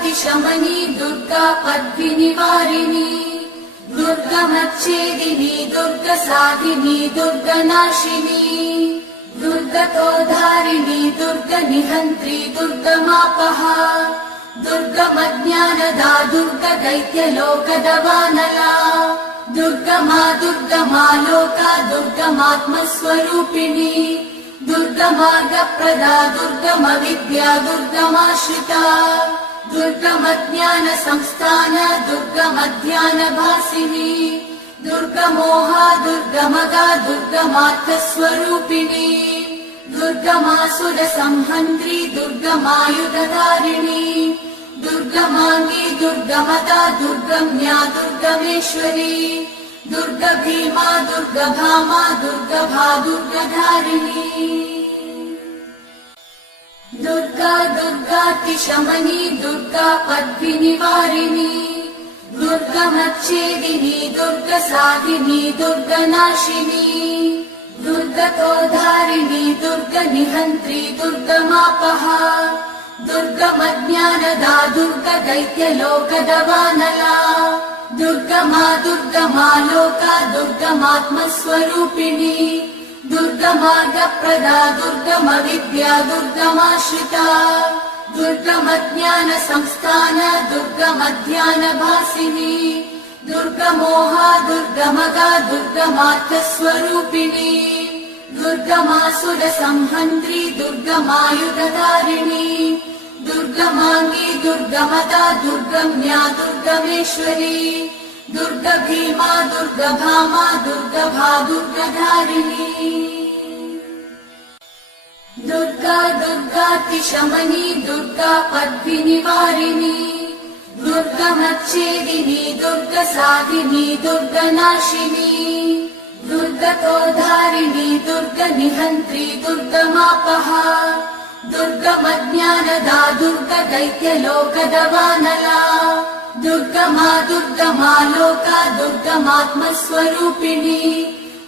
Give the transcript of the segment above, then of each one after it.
दुर्गातिशमनी दुर्गा पद्मिनिवारिणी दुर्गमच्छेदिनी दुर्गसाधिनी दुर्गनाशिनी दुर्गतोद्धारिणी दुर्गनिहन्त्री दुर्गमापहा दुर्गमज्ञानदा दुर्गदैत्यलोकदवानला दुर्गमा दुर्गमा लोका दुर्गमात्मस्वरूपिणी दुर्गमार्गप्रदा दुर्गमविद्या दुर्गमाश्रिता दुर्गमज्ञानसंस्थान दुर्गमध्यानभासिनी दुर्गमोहा दुर्गमगा दुर्गमार्थस्वरूपिणी दुर्गमासुरसंहन्त्री दुर्गमायुधधारिणी दुर्गमाङ्गी दुर्गमदा दुर्गम्या दुर्गमेश्वरी दुर्गभीमा दुर्गभामा दुर्गभा दुर्गधारिणी दुर्गा दुर्गातिशमनी दुर्गा पद्मिनिवारिणी दुर्गमच्छेदिनी दुर्गसाधिनी दुर्गनाशिनी दुर्गतोद्धारिणी दुर्गनिहन्त्री दुर्गमापहा दुर्गमज्ञानदा दुर्गदैत्यलोकदवानला दुर्गमा दुर्गमा लोका दुर्गमात्मस्वरूपिणी दुर्गमार्गप्रदा दुर्गमविद्या दुर्गमाश्रिता दुर्गमज्ञानसंस्थान दुर्गमध्यानभासिनी दुर्गमोहा दुर्गमगा दुर्गमार्थस्वरूपिणी दुर्गमासुरसंहन्त्री दुर्गमायुधधारिणी दुर्गमाङ्गी दुर्गमदा दुर्गम्या दुर्गमेश्वरी दुर्गभीमा दुर्गभामा दुर्गभा दुर्गधारिणी दुर्गा दुर्गातिशमनी दुर्गा पद्मिनिवारिणी दुर्गमच्छेदिनी दुर्गसाधिनी दुर्गनाशिनी दुर्गतोद्धारिणी दुर्गनिहन्त्री दुर्गमापहा दुर्गमज्ञानदा दुर्गदैत्यलोकदवानला दुर्गमा दुर्गमा लोका दुर्गमात्मस्वरूपिणी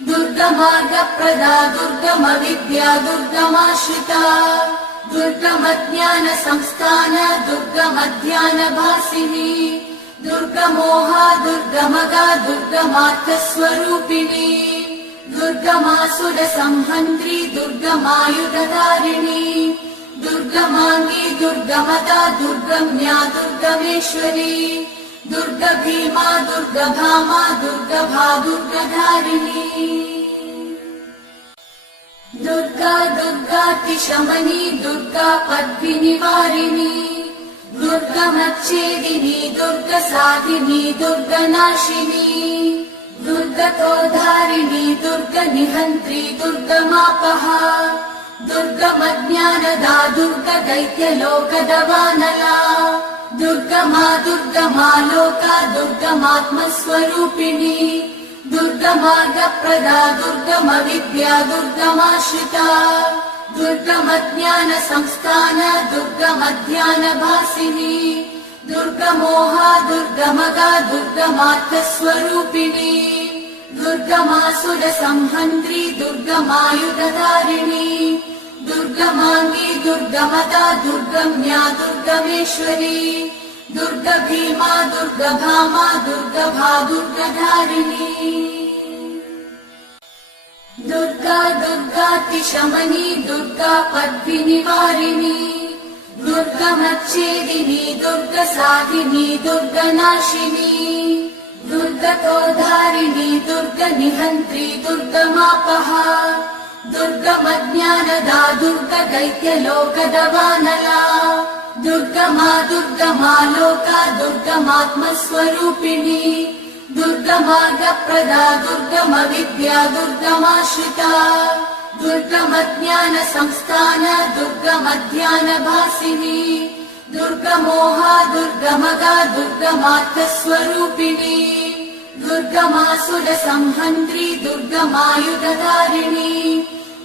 दुर्गमार्गप्रदा दुर्गमविद्या दुर्गमाश्रिता दुर्गमज्ञानसंस्थान दुर्गमध्यानभासिनी दुर्गमोहा दुर्गमगा दुर्गमार्थस्वरूपिणी दुर्गमासुरसंहन्त्री दुर्गमायुधधारिणी दुर्गमाङ्गी दुर्गमदा दुर्गम्या दुर्गमेश्वरी दुर्गभीमा दुर्गभामा दुर्गभा दुर्गधारिणी दुर्गा दुर्गातिशमनी दुर्गा पद्मिनिवारिणी दुर्गमच्छेदिनी दुर्गसाधिनी दुर्गनाशिनी दुर्गतोद्धारिणी दुर्गनिहन्त्री दुर्गमापहा दुर्गमज्ञानदा दुर्गदैत्यलोकदवानला दुर्गमा दुर्गमा लोका दुर्गमात्मस्वरूपिणी दुर्गमार्गप्रदा दुर्गमविद्या दुर्गमाश्रिता दुर्गमज्ञानसंस्थान दुर्गमध्यानभासिनी दुर्गमोहा दुर्गमगा दुर्गमार्थस्वरूपिणी दुर्गमासुरसंहन्त्री दुर्गमायुधधारिणी दुर्गमाङ्गी दुर्गमदा दुर्गम्या दुर्गमेश्वरी दुर्गभीमा दुर्गभामा दुर्गभा दुर्गधारिणी दुर्गा दुर्गातिशमनी दुर्गा पद्मिनिवारिणी दुर्गमच्छेदिनी दुर्गसाधिनी दुर्गनाशिनी दुर्गतोद्धारिणी दुर्गनिहन्त्री दुर्गमापहा दुर्गमज्ञानदा दुर्गदैत्यलोकदवानला दुर्गमा दुर्गमा लोका दुर्गमात्मस्वरूपिणी दुर्गमार्गप्रदा दुर्गमविद्या दुर्गमाश्रिता दुर्गमज्ञानसंस्थान दुर्गमध्यानभासिनी दुर्गमोहा दुर्गमगा दुर्गमार्थस्वरूपिणी दुर्गमासुरसंहन्त्री दुर्गमायुधधारिणी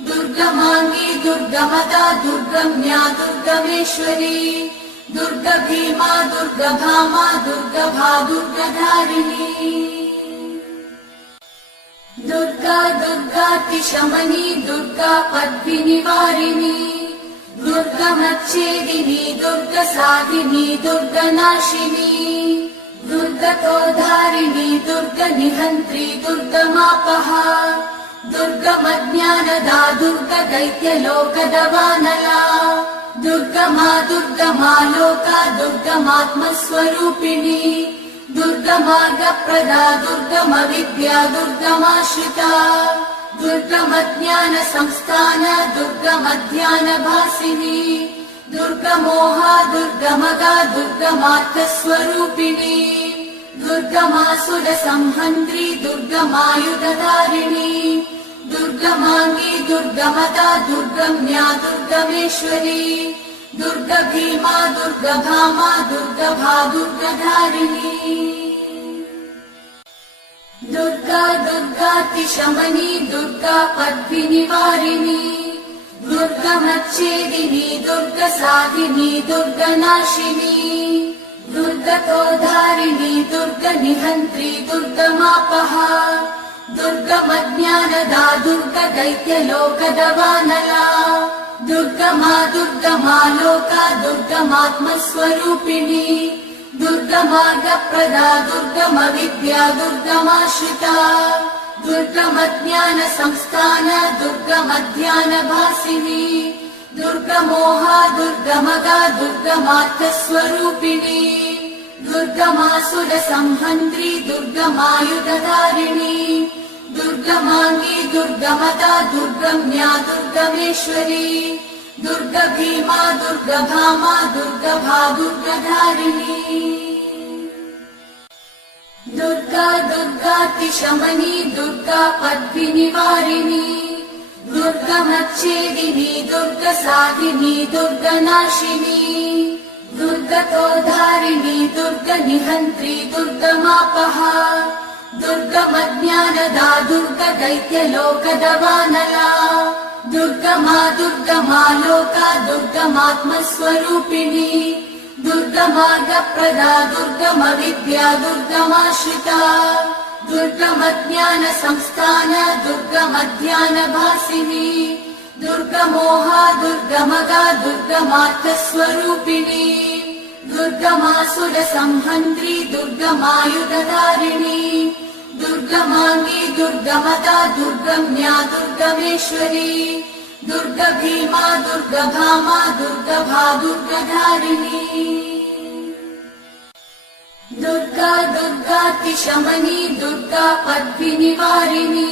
दुर्गमाङ्गी दुर्गमदा दुर्गम्या दुर्गमेश्वरी दुर्गभीमा दुर्गभामा दुर्गभा दुर्गधारिणी दुर्गा दुर्गातिशमनी दुर्गा पद्मिनिवारिणी दुर्गमच्छेदिनी दुर्गसाधिनी दुर्गनाशिनी दुर्गतोद्धारिणी दुर्गनिहन्त्री दुर्गमापहा दुर्गमज्ञानदा दुर्गदैत्यलोकदवानला दुर्गमा दुर्गमा लोका दुर्गमात्मस्वरूपिणी दुर्गमार्गप्रदा दुर्गमविद्या दुर्गमाश्रिता दुर्गमज्ञानसंस्थान दुर्गमध्यानभासिनी दुर्गमोहा दुर्गमगा दुर्गमार्थस्वरूपिणी दुर्गमासुरसंहन्त्री दुर्गमायुधधारिणी दुर्गमाङ्गी दुर्गमदा दुर्गम्या दुर्गमेश्वरी दुर्गभीमा दुर्गभामा दुर्गभा दुर्गधारिणी दुर्गा दुर्गातिशमनी दुर्गा पद्मिनिवारिणी दुर्गमच्छेदिनी दुर्गसाधिनी दुर्गनाशिनी दुर्गतोद्धारिणी दुर्गनिहन्त्री दुर्गमापहा दुर्गमज्ञानदा दुर्गदैत्यलोकदवानला दुर्गमा दुर्गमा लोका दुर्गमात्मस्वरूपिणी दुर्गमार्गप्रदा दुर्गमविद्या दुर्गमाश्रिता दुर्गमज्ञानसंस्थान दुर्गमध्यानभासिनी दुर्गमोहा दुर्गमगा दुर्गमार्थस्वरूपिणी दुर्गमासुरसंहन्त्री दुर्गमायुधधारिणी दुर्गमाङ्गी दुर्गमदा दुर्गम्या दुर्गमेश्वरी दुर्गभीमा दुर्गभामा दुर्गभा दुर्गधारिणी दुर्गा दुर्गातिशमनी दुर्गा पद्मिनिवारिणी दुर्गमच्छेदिनी दुर्गसाधिनी दुर्गनाशिनी दुर्गतोद्धारिणी दुर्गनिहन्त्री दुर्गमापहा दुर्गमज्ञानदा दुर्गदैत्यलोकदवानला दुर्गमा दुर्गमा लोका दुर्गमात्मस्वरूपिणी दुर्गमार्गप्रदा दुर्गमविद्या दुर्गमाश्रिता दुर्गमज्ञानसंस्थान दुर्गमध्यानभासिनी दुर्गमोहा दुर्गमगा दुर्गमार्थस्वरूपिणी दुर्गमासुरसंहन्त्री दुर्गमायुधधारिणी दुर्गमाङ्गी दुर्गमदा दुर्गम्या दुर्गमेश्वरी दुर्गभीमा दुर्गभामा दुर्गभा दुर्गधारिणी दुर्गा दुर्गातिशमनी दुर्गा पद्मिनिवारिणी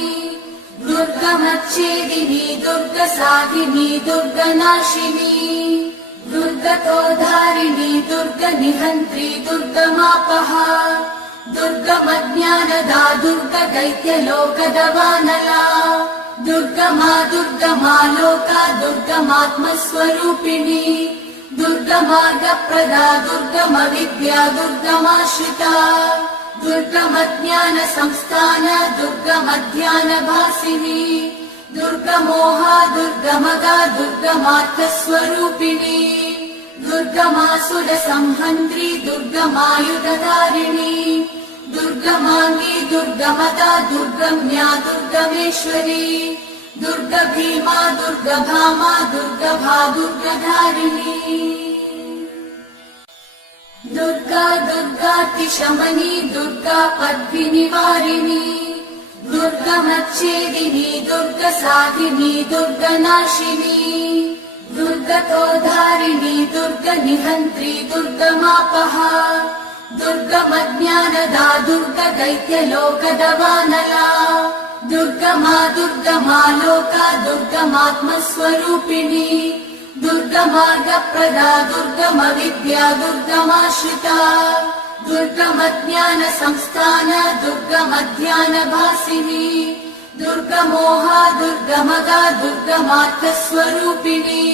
दुर्गमच्छेदिनी दुर्गसाधिनी दुर्गनाशिनी दुर्गतोद्धारिणी दुर्गनिहन्त्री दुर्गमापहा दुर्गमज्ञानदा दुर्गदैत्यलोकदवानला दुर्गमा दुर्गमा लोका दुर्गमात्मस्वरूपिणी दुर्गमार्गप्रदा दुर्गमविद्या दुर्गमाश्रिता दुर्गमज्ञानसंस्थान दुर्गमध्यानभासिनी दुर्गमोहा दुर्गमगा दुर्गमार्थस्वरूपिणी दुर्गमासुरसंहन्त्री दुर्गमायुधधारिणी दुर्गमाङ्गी दुर्गमदा दुर्गम्या दुर्गमेश्वरी दुर्गभीमा दुर्गभामा दुर्गभा दुर्गधारिणी दुर्गा दुर्गातिशमनी दुर्गा पद्मिनिवारिणी दुर्गमच्छेदिनी दुर्गसाधिनी दुर्गनाशिनी दुर्गतोद्धारिणी दुर्गनिहन्त्री दुर्गमापहा दुर्गमज्ञानदा दुर्गदैत्यलोकदवानला दुर्गमा दुर्गमा लोका दुर्गमात्मस्वरूपिणी दुर्गमार्गप्रदा दुर्गमविद्या दुर्गमाश्रिता दुर्गमज्ञानसंस्थान दुर्गमध्यानभासिनी दुर्गमोहा दुर्गमगा दुर्गमार्थस्वरूपिणी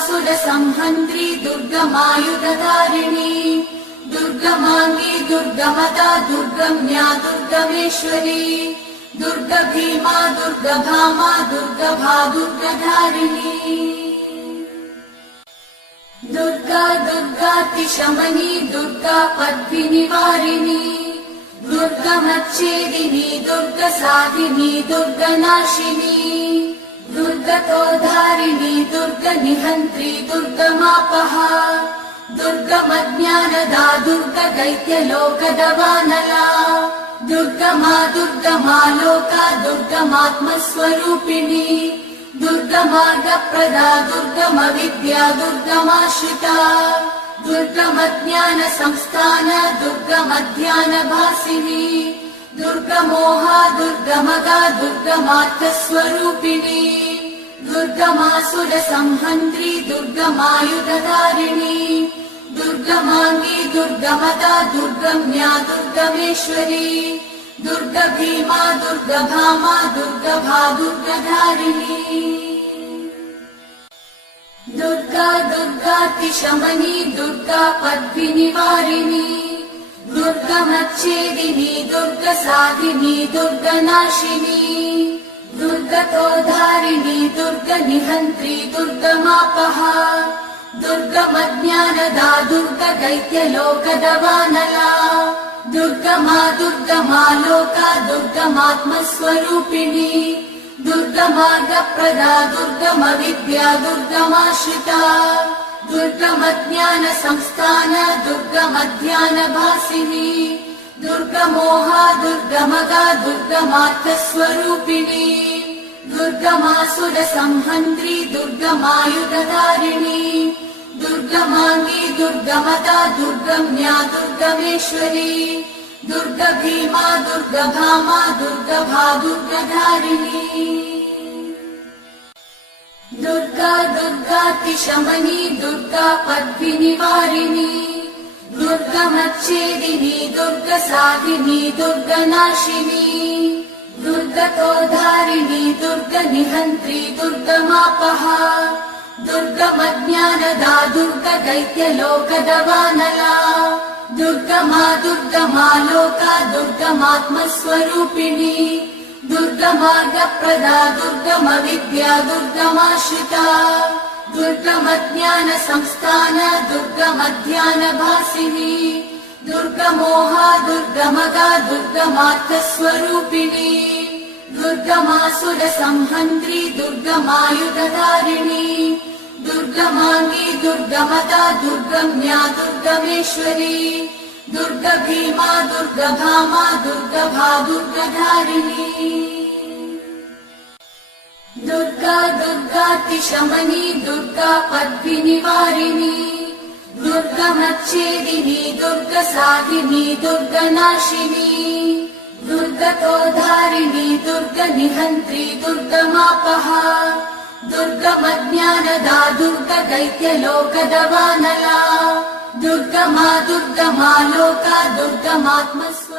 दुर्गमासुरसंहन्त्री दुर्गमायुधधारिणी दुर्गमाङ्गी दुर्गमदा दुर्गम्या दुर्गमेश्वरी दुर्गभीमा दुर्गभामा दुर्गभा दुर्गधारिणी दुर्गा दुर्गातिशमनी दुर्गा पद्मिनिवारिणी दुर्गमच्छेदिनी दुर्गसाधिनी दुर्गनाशिनी दुर्गतोधारिणी दुर्गनिहन्त्री दुर्गमापहा दुर्गमज्ञानदा दुर्गदैत्यलोकदवानला दुर्गमा दुर्गमा लोका दुर्गमात्मस्वरूपिणी दुर्गमार्गप्रदा दुर्गमविद्या दुर्गमाश्रिता दुर्गमज्ञानसंस्थान दुर्गमध्यानभासिनी दुर्गमोहा दुर्गमगा दुर्गमार्थस्वरूपिणी दुर्गमासुरसंहन्त्री दुर्गमायुधधारिणी दुर्गमाङ्गी दुर्गमदा दुर्गम्या दुर्गमेश्वरी दुर्गभीमा दुर्गभामा दुर्गभा दुर्गधारिणी दुर्गा दुर्गातिशमनी दुर्गा पद्मिनिवारिणी दुर्गमच्छेदिनी दुर्गसाधिनी दुर्गनाशिनी दुर्गतोधारिणी दुर्गनिहन्त्री दुर्गमापहा दुर्गमज्ञानदा दुर्गदैत्यलोकदवानला दुर्गमा दुर्गमा लोका दुर्गमात्मस्वरूपिणी दुर्गमार्गप्रदा दुर्गमविद्या दुर्गमाश्रिता दुर्गमज्ञानसंस्थान दुर्गमध्यानभासिनी दुर्गमोहा दुर्गमगा दुर्गमार्थस्वरूपिणी दुर्गमासुरसंहन्त्री दुर्गमायुधधारिणी दुर्गमाङ्गी दुर्गमदा दुर्गम्या दुर्गमेश्वरी दुर्गभीमा दुर्गभामा दुर्गभा दुर्गधारिणी दुर्गा दुर्गातिशमनी दुर्गा पद्मिनिवारिणी दुर्गमच्छेदिनी दुर्गसाधिनी दुर्गनाशिनी दुर्गतोधारिणी दुर्गनिहन्त्री दुर्गमापहा दुर्गमज्ञानदा दुर्गदैत्यलोकदवानला दुर्गमा दुर्गमा लोका दुर्गमात्मस्वरूपिणी दुर्गमार्गप्रदा दुर्गमविद्या दुर्गमाश्रिता दुर्गमज्ञानसंस्थान दुर्गमध्यानभासिनी दुर्गमोहा दुर्गमगा दुर्गमार्थस्वरूपिणी दुर्गमासुरसंहन्त्री दुर्गमायुधधारिणी दुर्गमाङ्गी दुर्गमदा दुर्गम्या दुर्गमेश्वरी दुर्गभीमा दुर्गभामा दुर्गभा दुर्गधारिणी दुर्गा दुर्गातिशमनी दुर्गा पद्मिनिवारिणी दुर्गमच्छेदिनी दुर्गसाधिनी दुर्गनाशिनी दुर्गतोधारिणी दुर्गनिहन्त्री दुर्गमापहा दुर्गमज्ञानदा दुर्गदैत्यलोकदवानला दुर्गमा दुर्गमा लोका दुर्गमात्मस्वरूपिणी